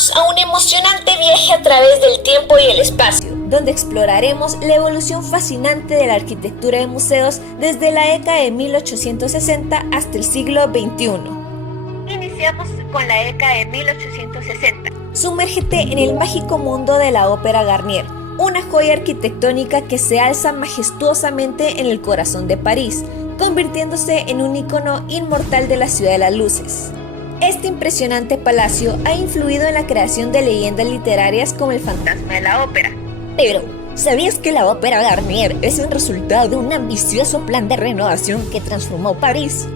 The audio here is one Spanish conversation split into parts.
Acompáñanos a un emocionante viaje a través del tiempo y el espacio, donde exploraremos la evolución fascinante de la arquitectura de museos desde la década de 1860 hasta el siglo XXI. Iniciamos con la década de 1860. Sumérgete en el mágico mundo de la Ópera Garnier, una joya arquitectónica que se alza majestuosamente en el corazón de París, convirtiéndose en un icono inmortal de la Ciudad de las Luces. Este impresionante palacio ha influido en la creación de leyendas literarias como el fantasma de la ópera. Pero, ¿sabías que la Ópera Garnier es el resultado de un ambicioso plan de renovación que transformó París?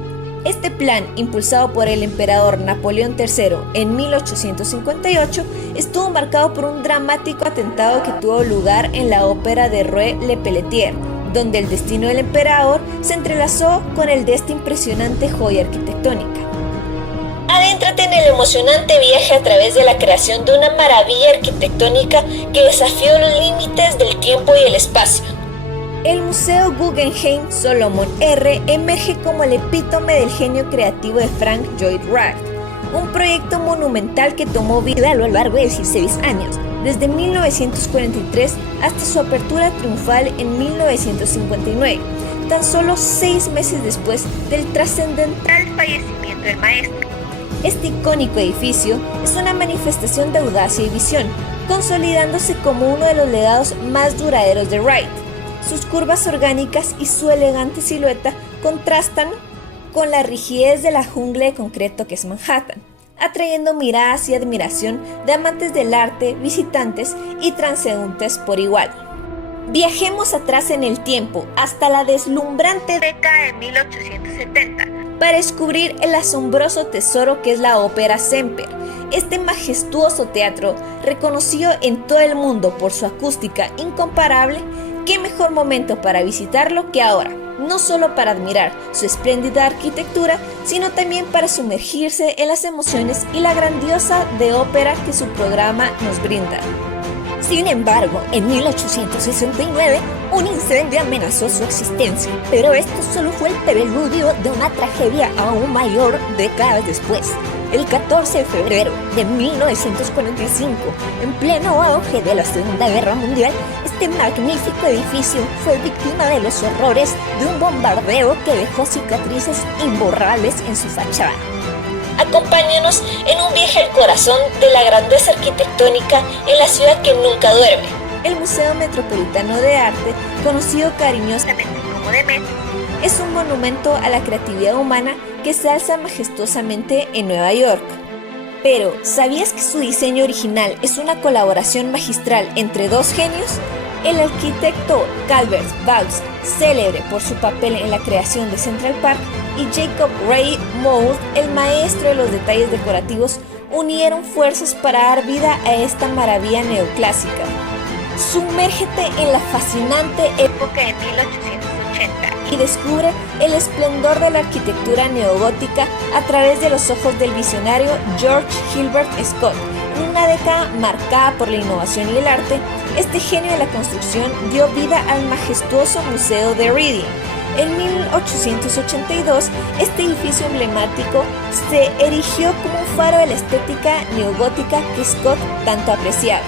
Este plan, impulsado por el emperador Napoleón III en 1858, estuvo marcado por un dramático atentado que tuvo lugar en la ópera de Rueil-le-Pelletier, donde el destino del emperador se entrelazó con el de esta impresionante joya arquitectónica. Adéntrate en el emocionante viaje a través de la creación de una maravilla arquitectónica que desafió los límites del tiempo y el espacio. El Museo Guggenheim Solomon R emerge como el epítome del genio creativo de Frank Lloyd Wright, un proyecto monumental que tomó vida a lo largo de 16 años, desde 1943 hasta su apertura triunfal en 1959, tan solo 6 meses después del trascendental fallecimiento del maestro. Este icónico edificio es una manifestación de audacia y visión, consolidándose como uno de los legados más duraderos de Wright. Sus curvas orgánicas y su elegante silueta contrastan con la rigidez de la jungla de concreto que es Manhattan, atrayendo miradas y admiración de amantes del arte, visitantes y transeúntes por igual. Viajemos atrás en el tiempo hasta la deslumbrante década de 1870 para descubrir el asombroso tesoro que es la Ópera Semper. Este majestuoso teatro, reconocido en todo el mundo por su acústica incomparable, qué mejor momento para visitarlo que ahora, no solo para admirar su espléndida arquitectura, sino también para sumergirse en las emociones y la grandiosa de ópera que su programa nos brinda. Sin embargo, en 1869, un incendio amenazó su existencia, pero esto solo fue el preludio de una tragedia aún mayor décadas después. El 14 de febrero de 1945, en pleno auge de la Segunda Guerra Mundial, este magnífico edificio fue víctima de los horrores de un bombardeo que dejó cicatrices imborrables en su fachada. Acompáñanos en un viaje al corazón de la grandeza arquitectónica en la ciudad que nunca duerme. El Museo Metropolitano de Arte, conocido cariñosamente como the Met, es un monumento a la creatividad humana que se alza majestuosamente en Nueva York. Pero, ¿sabías que su diseño original es una colaboración magistral entre dos genios? El arquitecto Calvert Vaux, célebre por su papel en la creación de Central Park, y Jacob Ray Mould, el maestro de los detalles decorativos, unieron fuerzas para dar vida a esta maravilla neoclásica. Sumérgete en la fascinante época de 1880 y descubre el esplendor de la arquitectura neogótica a través de los ojos del visionario George Gilbert Scott. En una década marcada por la innovación y el arte, este genio de la construcción dio vida al majestuoso Museo de Reading. En 1882, este edificio emblemático se erigió como un faro de la estética neogótica que Scott tanto apreciaba.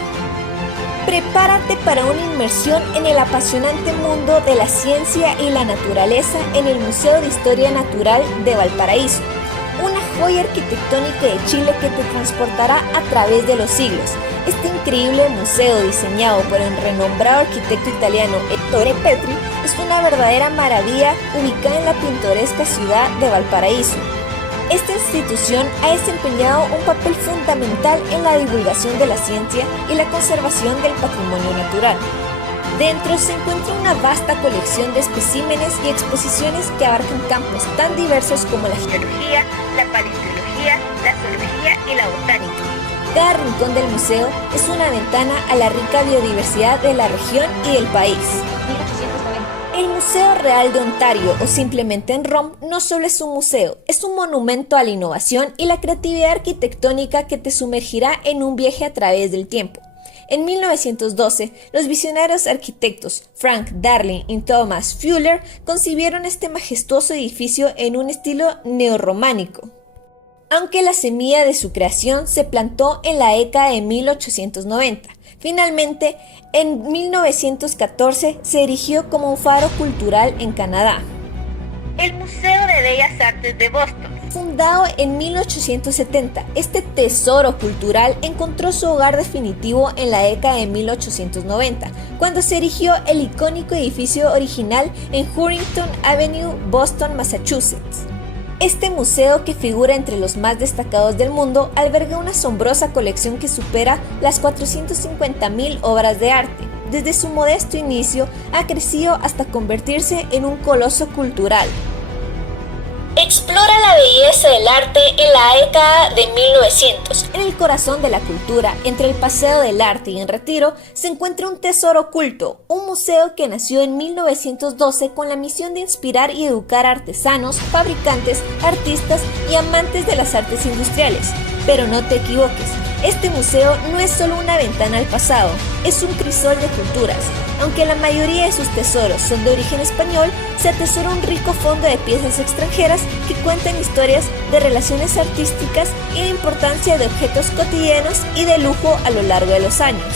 Prepárate para una inmersión en el apasionante mundo de la ciencia y la naturaleza en el Museo de Historia Natural de Valparaíso, una joya arquitectónica de Chile que te transportará a través de los siglos. Este increíble museo, diseñado por el renombrado arquitecto italiano Ettore Petri, es una verdadera maravilla ubicada en la pintoresca ciudad de Valparaíso. Esta institución ha desempeñado un papel fundamental en la divulgación de la ciencia y la conservación del patrimonio natural. Dentro se encuentra una vasta colección de especímenes y exposiciones que abarcan campos tan diversos como la geología, la paleontología, la zoología y la botánica. Cada rincón del museo es una ventana a la rica biodiversidad de la región y del país. El Museo Real de Ontario, o simplemente en ROM, no solo es un museo, es un monumento a la innovación y la creatividad arquitectónica que te sumergirá en un viaje a través del tiempo. En 1912, los visionarios arquitectos Frank Darling y Thomas Fuller concibieron este majestuoso edificio en un estilo neorrománico. aunque la semilla de su creación se plantó en la década de 1890. Finalmente, en 1914 se erigió como un faro cultural en Canadá. El Museo de Bellas Artes de Boston. Fundado en 1870, este tesoro cultural encontró su hogar definitivo en la década de 1890, cuando se erigió el icónico edificio original en Huntington Avenue, Boston, Massachusetts. Este museo, que figura entre los más destacados del mundo, alberga una asombrosa colección que supera las 450.000 obras de arte. Desde su modesto inicio, ha crecido hasta convertirse en un coloso cultural. Explora la belleza del arte en la década de 1900. En el corazón de la cultura, entre el Paseo del Arte y en Retiro, se encuentra un tesoro oculto, un museo que nació en 1912 con la misión de inspirar y educar a artesanos, fabricantes, artistas y amantes de las artes industriales. Pero no te equivoques, este museo no es solo una ventana al pasado, es un crisol de culturas. Aunque la mayoría de sus tesoros son de origen español, se atesora un rico fondo de piezas extranjeras que cuentan historias de relaciones artísticas y la importancia de objetos cotidianos y de lujo a lo largo de los años.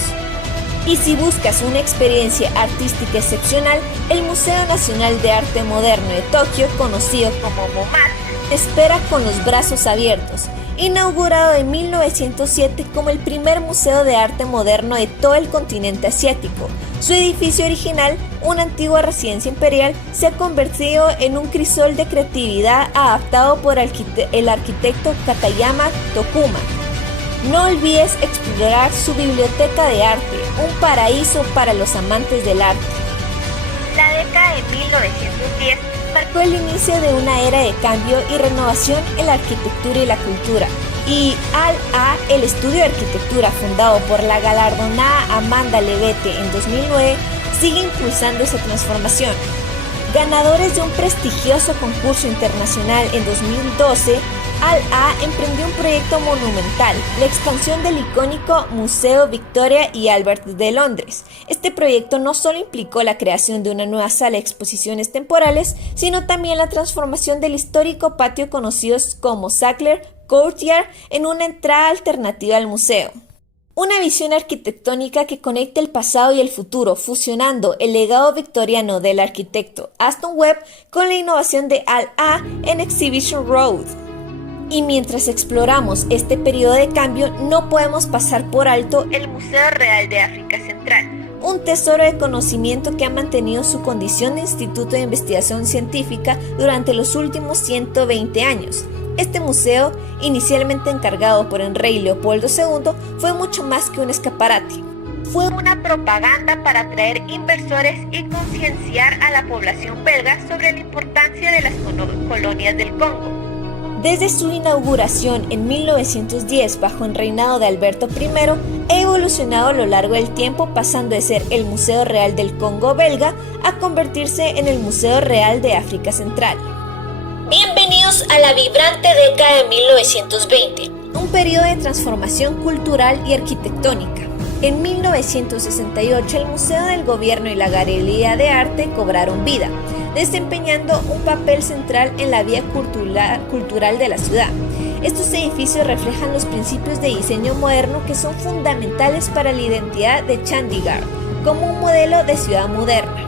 Y si buscas una experiencia artística excepcional, el Museo Nacional de Arte Moderno de Tokio, conocido como MoMA, te espera con los brazos abiertos. Inaugurado en 1907 como el primer museo de arte moderno de todo el continente asiático, su edificio original, una antigua residencia imperial, se ha convertido en un crisol de creatividad adaptado por el arquitecto Katayama Tokuma. No olvides explorar su biblioteca de arte, un paraíso para los amantes del arte. La década de 1910 marcó el inicio de una era de cambio y renovación en la arquitectura y la cultura, y AL-A, el estudio de arquitectura fundado por la galardonada Amanda Levete en 2009, sigue impulsando esa transformación. Ganadores de un prestigioso concurso internacional en 2012, AL-A emprendió un proyecto monumental, la expansión del icónico Museo Victoria y Albert de Londres. Este proyecto no solo implicó la creación de una nueva sala de exposiciones temporales, sino también la transformación del histórico patio conocido como Sackler Courtyard en una entrada alternativa al museo. Una visión arquitectónica que conecta el pasado y el futuro, fusionando el legado victoriano del arquitecto Aston Webb con la innovación de AL-A en Exhibition Road. Y mientras exploramos este periodo de cambio, no podemos pasar por alto el Museo Real de África Central, un tesoro de conocimiento que ha mantenido su condición de instituto de investigación científica durante los últimos 120 años. Este museo, inicialmente encargado por el rey Leopoldo II, fue mucho más que un escaparate. Fue una propaganda para atraer inversores y concienciar a la población belga sobre la importancia de las colonias del Congo. Desde su inauguración en 1910 bajo el reinado de Alberto I, ha evolucionado a lo largo del tiempo, pasando de ser el Museo Real del Congo belga a convertirse en el Museo Real de África Central. Bienvenidos a la vibrante década de 1920, un periodo de transformación cultural y arquitectónica. En 1968 el Museo del Gobierno y la Galería de Arte cobraron vida, desempeñando un papel central en la vida cultural de la ciudad. Estos edificios reflejan los principios de diseño moderno que son fundamentales para la identidad de Chandigarh como un modelo de ciudad moderna.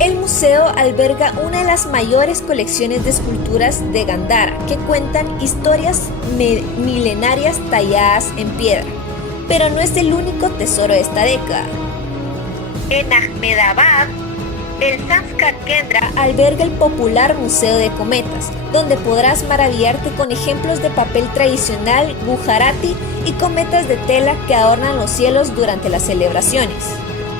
El museo alberga una de las mayores colecciones de esculturas de Gandhara que cuentan historias milenarias talladas en piedra. Pero no es el único tesoro de esta década. En Ahmedabad, el Sanskar Kendra alberga el popular Museo de Cometas, donde podrás maravillarte con ejemplos de papel tradicional Gujarati y cometas de tela que adornan los cielos durante las celebraciones.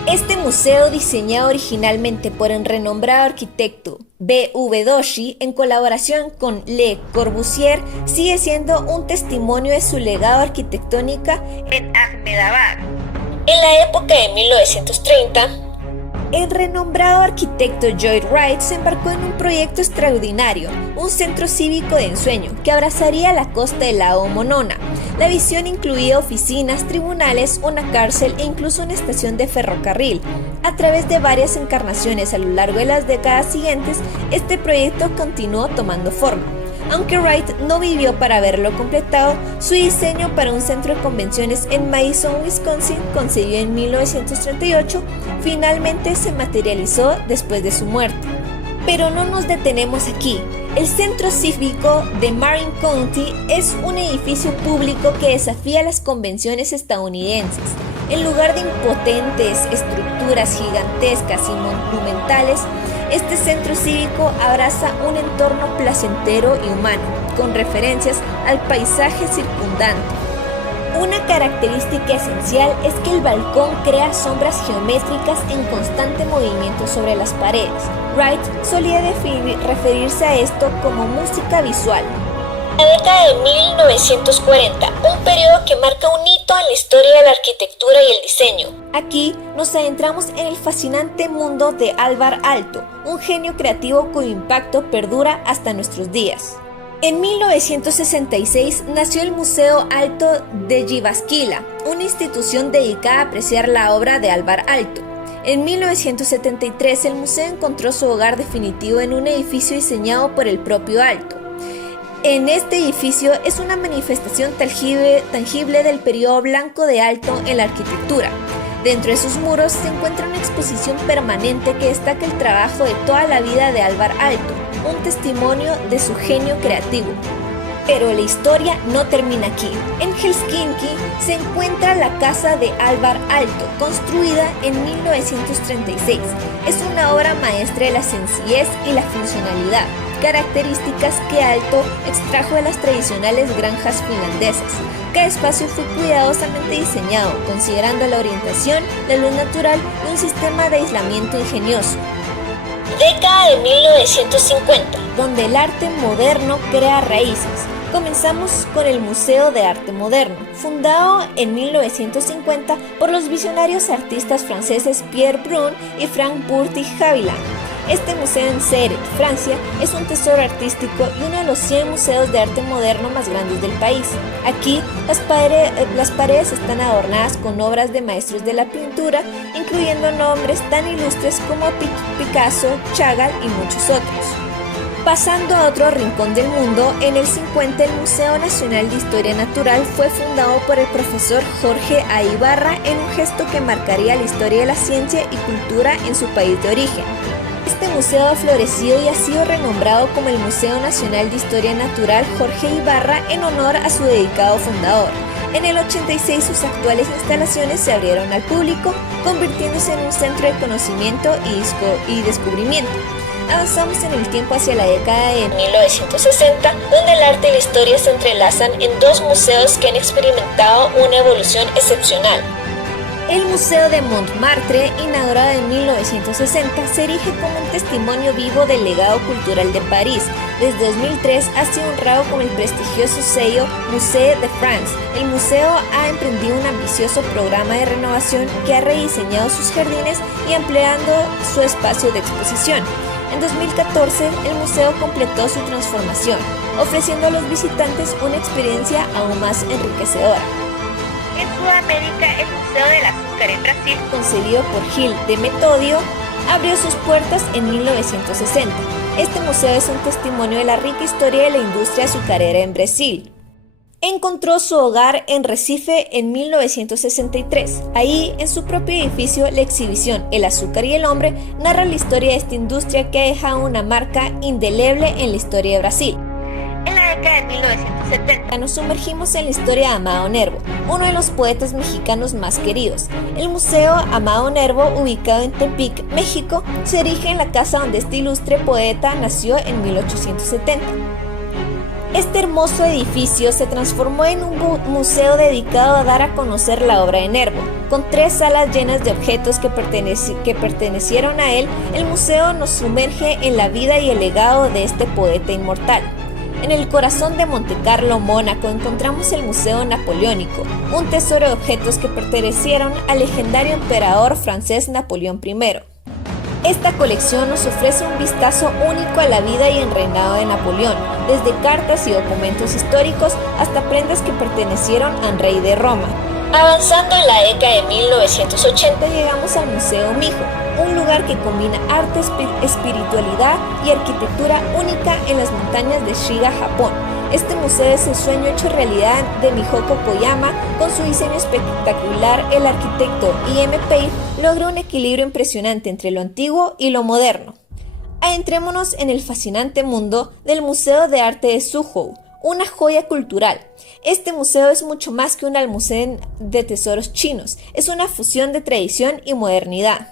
Este museo, diseñado originalmente por el renombrado arquitecto B.V. Doshi en colaboración con Le Corbusier, sigue siendo un testimonio de su legado arquitectónico en Ahmedabad. En la época de 1930, el renombrado arquitecto Lloyd Wright se embarcó en un proyecto extraordinario, un centro cívico de ensueño que abrazaría la costa del lago Monona. La visión incluía oficinas, tribunales, una cárcel e incluso una estación de ferrocarril. A través de varias encarnaciones a lo largo de las décadas siguientes, este proyecto continuó tomando forma. Aunque Wright no vivió para verlo completado, su diseño para un centro de convenciones en Madison, Wisconsin, concebido en 1938, finalmente se materializó después de su muerte. Pero no nos detenemos aquí. El Centro Cívico de Marin County es un edificio público que desafía las convenciones estadounidenses. En lugar de impotentes estructuras gigantescas y monumentales, este centro cívico abraza un entorno placentero y humano, con referencias al paisaje circundante. Una característica esencial es que el balcón crea sombras geométricas en constante movimiento sobre las paredes. Wright solía referirse a esto como música visual. La década de 1940, un periodo que marca un hito en la historia de la arquitectura y el diseño. Aquí nos adentramos en el fascinante mundo de Alvar Aalto, un genio creativo cuyo impacto perdura hasta nuestros días. En 1966 nació el Museo Aalto de Jyväskylä, una institución dedicada a apreciar la obra de Alvar Aalto. En 1973 el museo encontró su hogar definitivo en un edificio diseñado por el propio Aalto. En este edificio es una manifestación tangible del periodo blanco de Aalto en la arquitectura. Dentro de sus muros se encuentra una exposición permanente que destaca el trabajo de toda la vida de Alvar Aalto, un testimonio de su genio creativo. Pero la historia no termina aquí. En Helsinki se encuentra la casa de Alvar Aalto, construida en 1936. Es una obra maestra de la sencillez y la funcionalidad, características que Aalto extrajo de las tradicionales granjas finlandesas. Cada espacio fue cuidadosamente diseñado, considerando la orientación, la luz natural y un sistema de aislamiento ingenioso. Década de 1950, donde el arte moderno crea raíces. Comenzamos con el Museo de Arte Moderno, fundado en 1950 por los visionarios artistas franceses Pierre Brun y Frank Burti-Chavilan. Este museo en Céret, Francia, es un tesoro artístico y uno de los 100 museos de arte moderno más grandes del país. Aquí, las paredes están adornadas con obras de maestros de la pintura, incluyendo nombres tan ilustres como Picasso, Chagall y muchos otros. Pasando a otro rincón del mundo, en el 50 el Museo Nacional de Historia Natural fue fundado por el profesor Jorge A. Ibarra en un gesto que marcaría la historia de la ciencia y cultura en su país de origen. Este museo ha florecido y ha sido renombrado como el Museo Nacional de Historia Natural Jorge Ibarra en honor a su dedicado fundador. En el 86 sus actuales instalaciones se abrieron al público, convirtiéndose en un centro de conocimiento y descubrimiento. Avanzamos en el tiempo hacia la década de 1960, donde el arte y la historia se entrelazan en dos museos que han experimentado una evolución excepcional. El Museo de Montmartre, inaugurado en 1960, se erige como un testimonio vivo del legado cultural de París. Desde 2003 ha sido honrado con el prestigioso sello Musée de France. El museo ha emprendido un ambicioso programa de renovación que ha rediseñado sus jardines y ampliando su espacio de exposición. En 2014, el museo completó su transformación, ofreciendo a los visitantes una experiencia aún más enriquecedora. En Sudamérica, el Museo del Azúcar en Brasil, concebido por Gil de Metodio, abrió sus puertas en 1960. Este museo es un testimonio de la rica historia de la industria azucarera en Brasil. Encontró su hogar en Recife en 1963. Ahí, en su propio edificio, la exhibición El azúcar y el hombre narra la historia de esta industria que ha dejado una marca indeleble en la historia de Brasil. En la década de 1970 nos sumergimos en la historia de Amado Nervo, uno de los poetas mexicanos más queridos. El Museo Amado Nervo, ubicado en Tepic, México, se erige en la casa donde este ilustre poeta nació en 1870. Este hermoso edificio se transformó en un museo dedicado a dar a conocer la obra de Nervo. Con 3 salas llenas de objetos que pertenecieron a él, el museo nos sumerge en la vida y el legado de este poeta inmortal. En el corazón de Montecarlo, Mónaco, encontramos el Museo Napoleónico, un tesoro de objetos que pertenecieron al legendario emperador francés Napoleón I. Esta colección nos ofrece un vistazo único a la vida y el reinado de Napoleón, desde cartas y documentos históricos hasta prendas que pertenecieron al rey de Roma. Avanzando en la década de 1980 llegamos al Museo Mijo, un lugar que combina arte, espiritualidad y arquitectura única en las montañas de Shiga, Japón. Este museo es el sueño hecho realidad de Mihoko Koyama. Con su diseño espectacular, el arquitecto I.M. Pei logró un equilibrio impresionante entre lo antiguo y lo moderno. Adentrémonos en el fascinante mundo del Museo de Arte de Suzhou, una joya cultural. Este museo es mucho más que un almacén de tesoros chinos, es una fusión de tradición y modernidad.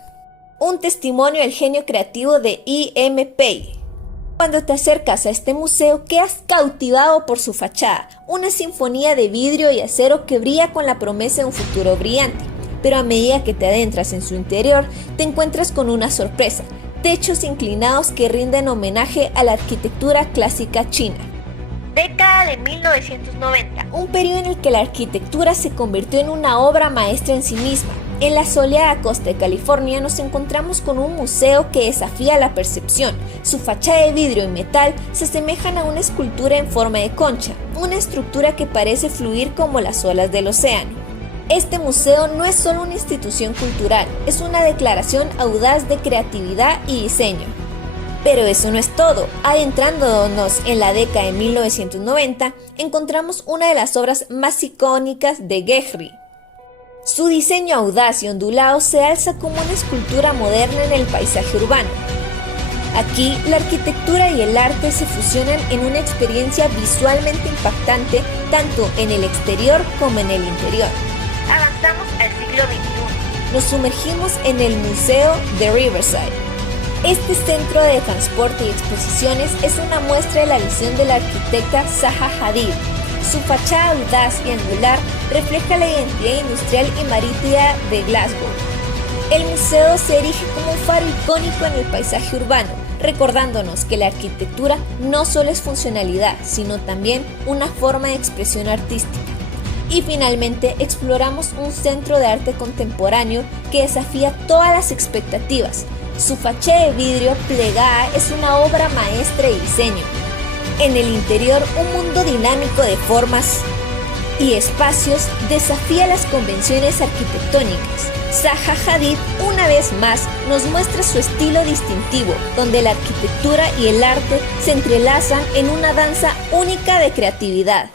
Un testimonio del genio creativo de I.M. Pei. Cuando te acercas a este museo quedas cautivado por su fachada, una sinfonía de vidrio y acero que brilla con la promesa de un futuro brillante. Pero a medida que te adentras en su interior, te encuentras con una sorpresa: techos inclinados que rinden homenaje a la arquitectura clásica china. Década de 1990, un periodo en el que la arquitectura se convirtió en una obra maestra en sí misma. En la soleada costa de California nos encontramos con un museo que desafía la percepción. Su fachada de vidrio y metal se asemejan a una escultura en forma de concha, una estructura que parece fluir como las olas del océano. Este museo no es solo una institución cultural, es una declaración audaz de creatividad y diseño. Pero eso no es todo. Adentrándonos en la década de 1990, encontramos una de las obras más icónicas de Gehry. Su diseño audaz y ondulado se alza como una escultura moderna en el paisaje urbano. Aquí, la arquitectura y el arte se fusionan en una experiencia visualmente impactante tanto en el exterior como en el interior. Avanzamos al siglo XXI. Nos sumergimos en el Museo de Riverside. Este centro de transporte y exposiciones es una muestra de la visión de la arquitecta Zaha Hadid. Su fachada audaz y angular refleja la identidad industrial y marítima de Glasgow. El museo se erige como un faro icónico en el paisaje urbano, recordándonos que la arquitectura no solo es funcionalidad, sino también una forma de expresión artística. Y finalmente exploramos un centro de arte contemporáneo que desafía todas las expectativas. Su fachada de vidrio plegada es una obra maestra de diseño. En el interior, un mundo dinámico de formas y espacios desafía las convenciones arquitectónicas. Zaha Hadid, una vez más, nos muestra su estilo distintivo, donde la arquitectura y el arte se entrelazan en una danza única de creatividad.